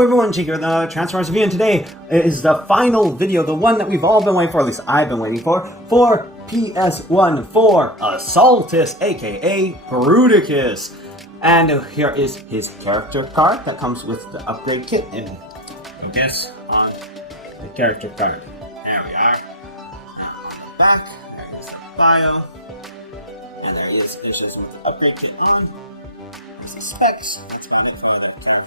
Hello everyone, Sheek here with the Transformers review, and today is the final video, the one that we've all been waiting for, at least I've been waiting for PS1 for Assaultus, aka Bruticus. And here is his character card that comes with the upgrade kit, and focus on the character card. There we are. Now on the back, there is the bio, and there is, it shows with the upgrade kit on. There's the specs. That's about it for the color.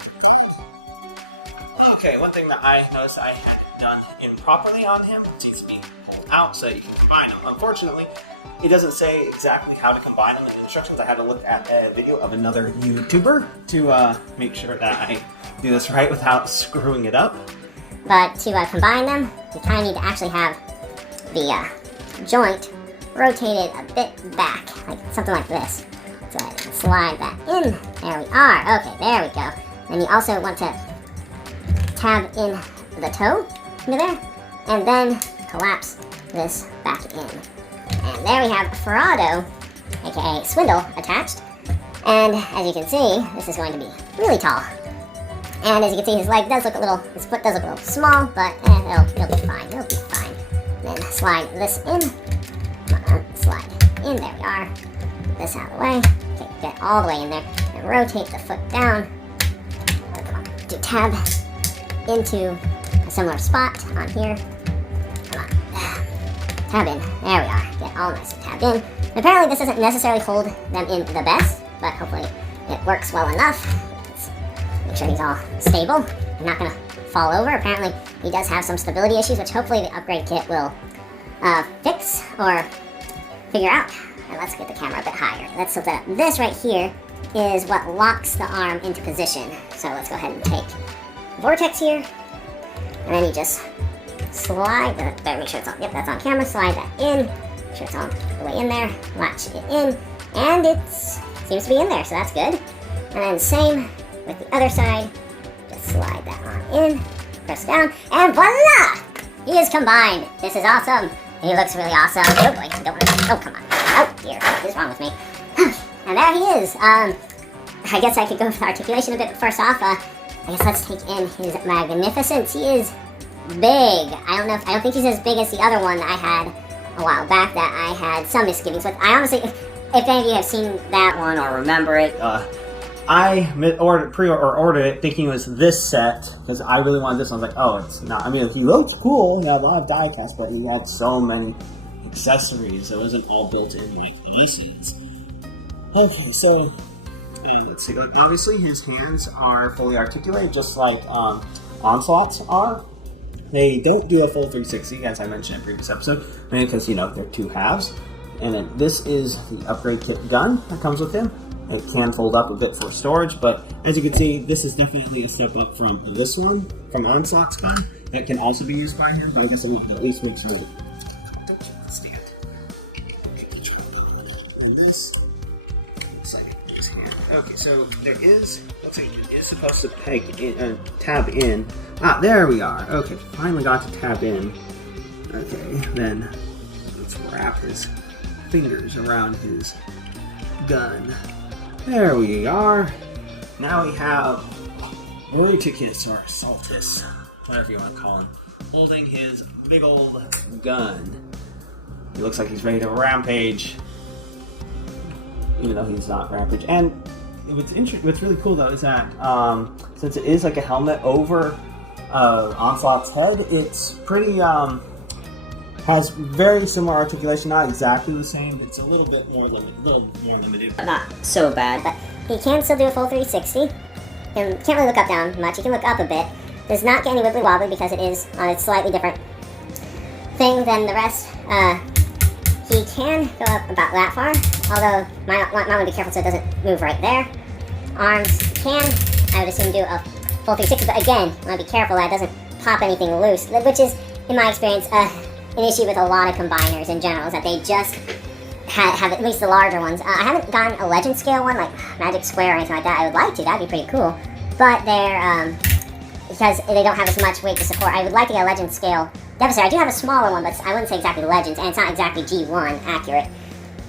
Okay, one thing that I noticed I hadn't done improperly on him needs to be pulled out so you can combine them. Unfortunately, it doesn't say exactly how to combine them in the instructions. I had to look at a video of another YouTuber to make sure that I do this right without screwing it up. But to combine them, you kind of need to actually have the joint rotated a bit back, like something like this. So I can slide that in. There we are. Okay, there we go. And you also want to tab in the toe into there, and then collapse this back in. And there we have Ferrado, aka Swindle, attached. And as you can see, this is going to be really tall. And as you can see, his leg does look a little, his foot does look a little small, but it'll be fine. It'll be fine. Then slide this in. Come on, slide in. There we are. Get this out of the way. Okay, get all the way in there, and rotate the foot down. Come on, do tab into a similar spot on here. Come on. Tab in. There we are. Get all nice and tabbed in. And apparently this doesn't necessarily hold them in the best, but hopefully it works well enough. Let's make sure he's all stable and not going to fall over. Apparently he does have some stability issues, which hopefully the upgrade kit will fix or figure out. And let's get the camera a bit higher. Let's flip that up. This right here is what locks the arm into position. So let's go ahead and take Vortex here, and then you just slide that. Better make sure it's on. Yep, that's on camera. Slide that in. Make sure it's all the way in there. Latch it in, and it seems to be in there, so that's good. And then same with the other side. Just slide that on in. Press down, and voila! He is combined. This is awesome. He looks really awesome. Oh boy! Don't want to. Oh come on! Oh dear! What is wrong with me? And there he is. I guess I could go with articulation a bit. But first off, I guess let's take in his magnificence. He is big. I don't think he's as big as the other one that I had a while back that I had some misgivings with. I honestly, if any of you have seen that one or remember it, I ordered it thinking it was this set because I really wanted this one. I was like, oh, it's not. I mean, he looks cool. He had a lot of die cast, but he had so many accessories. It wasn't all built in like pieces. Okay, so. And let's see, like, obviously his hands are fully articulated, just like Onslaught's are. They don't do a full 360, as I mentioned in a previous episode, mainly because, you know, they're two halves. And then this is the upgrade kit gun that comes with him. It can fold up a bit for storage, but as you can see, this is definitely a step up from this one, from Onslaught's gun. It can also be used by him, but I guess I want to at least move some of it. Stand. And this. Okay, so there is, let's see, it is supposed to peg in, tab in. Ah, there we are. Okay, finally got to tab in. Okay, then let's wrap his fingers around his gun. There we are. Now we have Bruticus or Assaultus, whatever you want to call him, holding his big old gun. He looks like he's ready to rampage, even though he's not rampage. And what's really cool though is that since it is like a helmet over Onslaught's head, it's pretty has very similar articulation, not exactly the same. It's a little bit more limited, but not so bad. But he can still do a full 360. And can't really look up down much. He can look up a bit. Does not get any wibbly wobbly because it is on a slightly different thing than the rest. He can go up about that far, although might want to be careful so it doesn't move right there. Arms can, I would assume, do a full 360, but again, want to be careful that it doesn't pop anything loose, which is, in my experience, an issue with a lot of combiners in general, is that they just have at least the larger ones. I haven't gotten a legend scale one, like Magic Square or anything like that. I would like to, that'd be pretty cool, but they're, because they don't have as much weight to support, I would like to get a legend scale Devastator. I do have a smaller one, but I wouldn't say exactly Legends, and it's not exactly G1 accurate.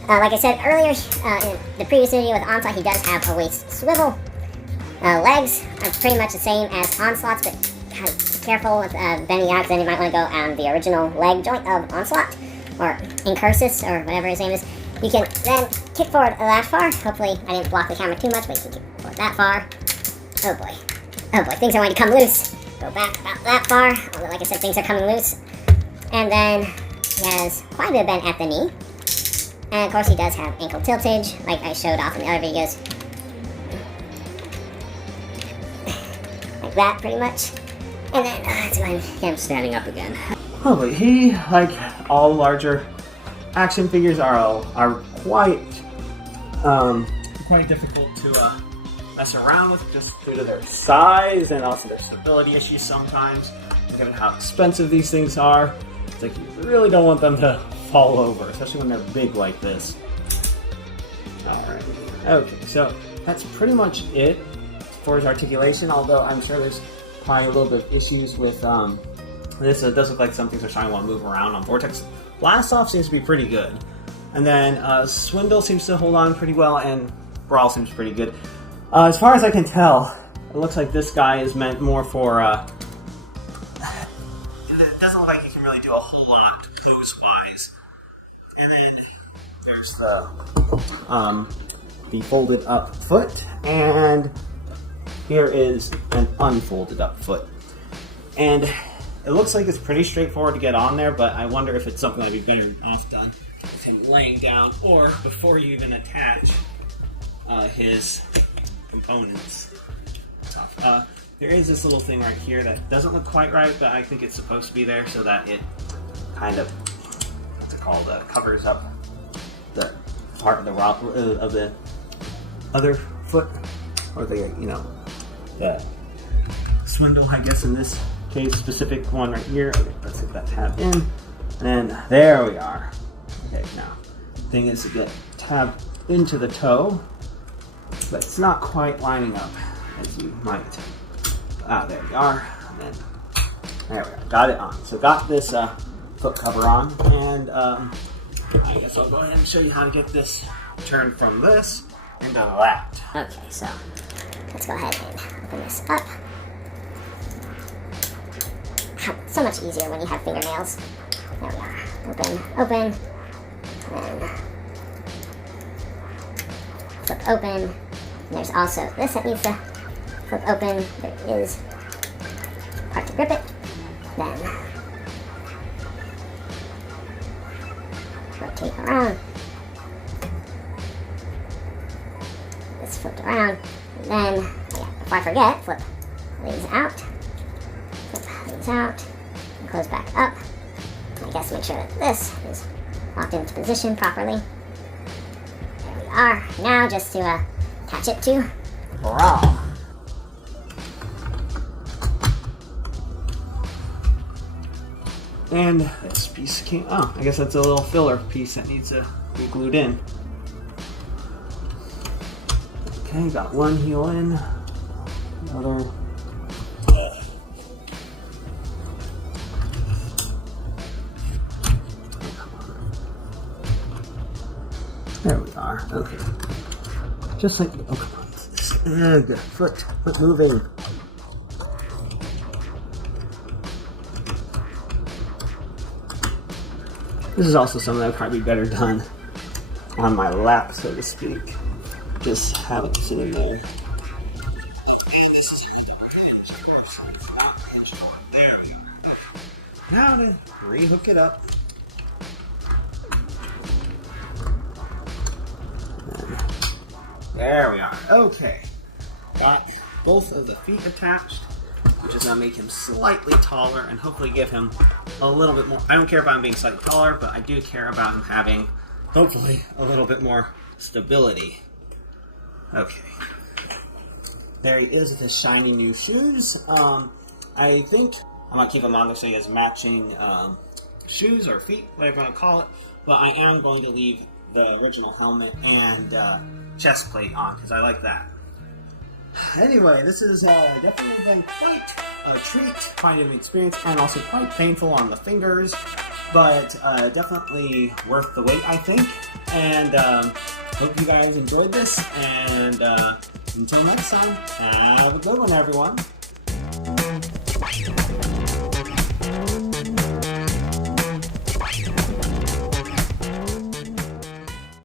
Like I said earlier in the previous video with Onslaught, he does have a waist swivel, Legs are pretty much the same as Onslaught's, but kind of be careful with bending out, because then you might want to go on the original leg joint of Onslaught, or Incursus, or whatever his name is. You can then kick forward that far. Hopefully I didn't block the camera too much, but you can kick forward that far. Oh boy. Oh boy, things are going to come loose. Go back about that far. Although, like I said, things are coming loose. And then he has quite a bit of bend at the knee. And of course he does have ankle tiltage, like I showed off in the other videos. Like that, pretty much. And then, let's go ahead and get him standing up again. Oh, but he, like all larger action figures, are quite difficult to mess around with, just due to their size and also their stability issues sometimes. Given how expensive these things are, it's like you really don't want them to fall over, especially when they're big like this. Alright, okay, so that's pretty much it for his articulation, although I'm sure there's probably a little bit of issues with this. It does look like some things are starting to want to move around on Vortex. Blast Off seems to be pretty good. And then Swindle seems to hold on pretty well, and Brawl seems pretty good. As far as I can tell, it looks like this guy is meant more for, it doesn't look like he can really do a whole lot pose-wise. And then there's the folded up foot, and here is an unfolded up foot. And it looks like it's pretty straightforward to get on there, but I wonder if it's something that would be better off done with him laying down, or before you even attach his components. There is this little thing right here that doesn't look quite right, but I think it's supposed to be there so that it kind of, what's it called, covers up the part of the other foot, or the, you know, the Swindle, I guess, in this case, specific one right here. Okay, let's get that tab in, and then there we are. Okay, now the thing is to get tabbed into the toe, but it's not quite lining up as you might. There we are, and then there we are, got it on. So got this foot cover on, and I guess I'll go ahead and show you how to get this turned from this into that. Okay, so let's go ahead and open this up. So much easier when you have fingernails. There we are. Open, open, then flip open. And there's also this that needs to flip open. There is part to grip it. Then rotate around. This flipped around. And then, yeah, before I forget, flip these out. Out and close back up. I guess make sure that this is locked into position properly. There we are. Now just to attach it to Brawl. And this piece came, oh, I guess that's a little filler piece that needs to be glued in. Okay, got one heel in, another. There we are. Okay. Just like, oh come on, good. Foot moving. This is also something that would probably be better done on my lap, so to speak. Just have it sitting there. This is hinge, of course. Hinge on. There we go. Now to rehook it up. There we are. Okay. Got both of the feet attached, which is going to make him slightly taller and hopefully give him a little bit more. I don't care about him being slightly taller, but I do care about him having, hopefully, a little bit more stability. Okay. There he is with his shiny new shoes. I think I'm going to keep him on there so he has matching shoes or feet, whatever you want to call it, but I am going to leave the original helmet and chest plate on because I like that. Anyway, this has definitely been quite a treat, quite an experience, and also quite painful on the fingers, but definitely worth the wait, I think. And hope you guys enjoyed this, and Until next time, have a good one, everyone.